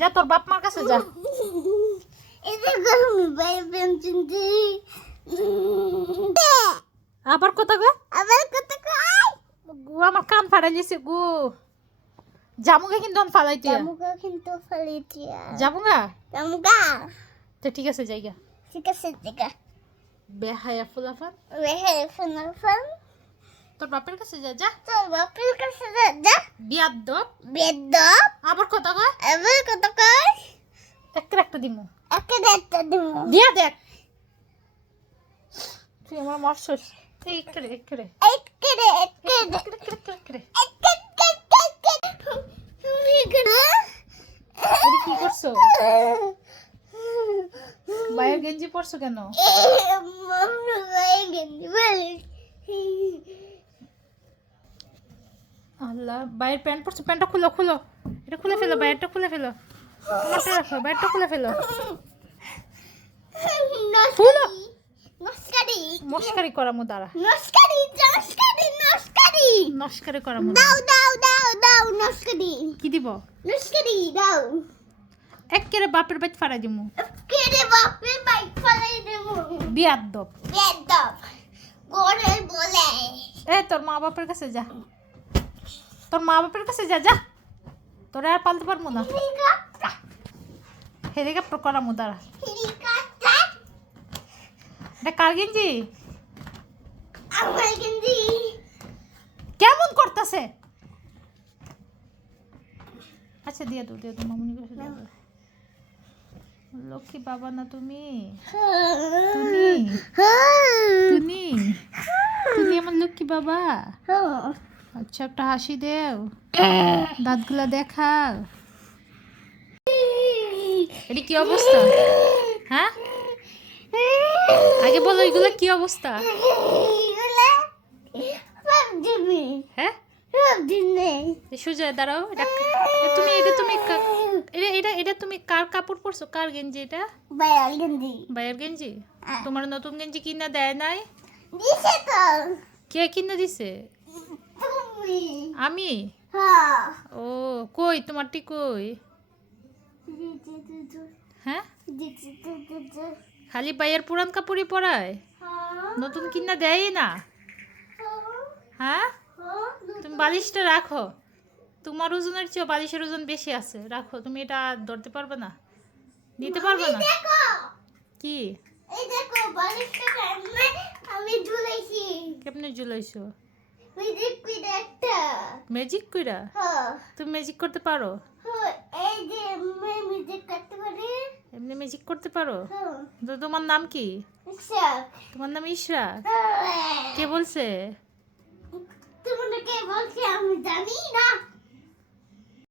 যা তোর বাপ মার কাছে যা। আবার কথা গো, গু আমার কান ফাড়াই দিছে গু। জামুগা কিন্তু ফালাইতে জামুগা। তো ঠিক আছে জায়গা বেহায়া ফুলাফান তোর বাপের কাছে যা যা। বিয়াদ্দপ আবার কথা কয় একটা দিমু দিয়া দেখ তুই আমার মারছস একরে কি করছো? বাইরের গেঞ্জি পরছো কেন? আল্লাহ, বাইরের প্যান্ট পরছো, প্যান্টটা খুলো এটা খুলে ফেলো, বাইরটা খুলে ফেলো, মাথায় রাখো, বাইরটা খুলে ফেলো। খুলো। মস্কারি করামু দাঁড়া, নস্কারি করামু। কি দিব? একেরে বাপের বাইত ফাড়াই দিমু। বিয়াদ্দপ এ তোর মা বাপের কাছে যা, তোর মা বাপের কাছে যা যা। তোরা আর পালতে পারবো না। হেলিকপ্টার করামু দাঁড়া। এটা কার গেঞ্জি? কেমন করতেছে? আচ্ছা দিয়ে দো মামুনি কাছে দিয়ে দো। লক্ষ্মী বাবা না তুমি? তুমি আমার লক্ষ্মী বাবা। আচ্ছা একটা হাসি দেও, দাঁতগুলা দেখাও। এটা কি অবস্থা? হ্যাঁ আগে বলো এগুলা কি অবস্থা? হ্যাঁ সোজা দাঁড়াও। এটা তুমি কার কাপড় পরছো? কার গেঞ্জি এটা? ভাইয়ের গেঞ্জি। তোমার নতুন গেঞ্জি কিনা দেয় নাই? কে কিনা দিছে? আমি? ও কই তোমারটি কই? হ্যাঁ খালি ভাইয়ের পুরান কাপড়ই পরায়, নতুন কিনা দেয় না। হ্যাঁ তুমি বালিশটা রাখো, তোমার ওজনের চেয়ে বালিশের ওজন বেশি আছে, রাখো। তুমি এটা ধরতে পারবে না, নিতে পারবে না। কি কেমনে ঝুলাইছো? ম্যাজিক কইরা? তুমি ম্যাজিক করতে পারো? এমনি ম্যাজিক করতে পারো? তো তোমার নাম কি? তোমার নাম ইশরাক? কে বলছে? আমি জানি না।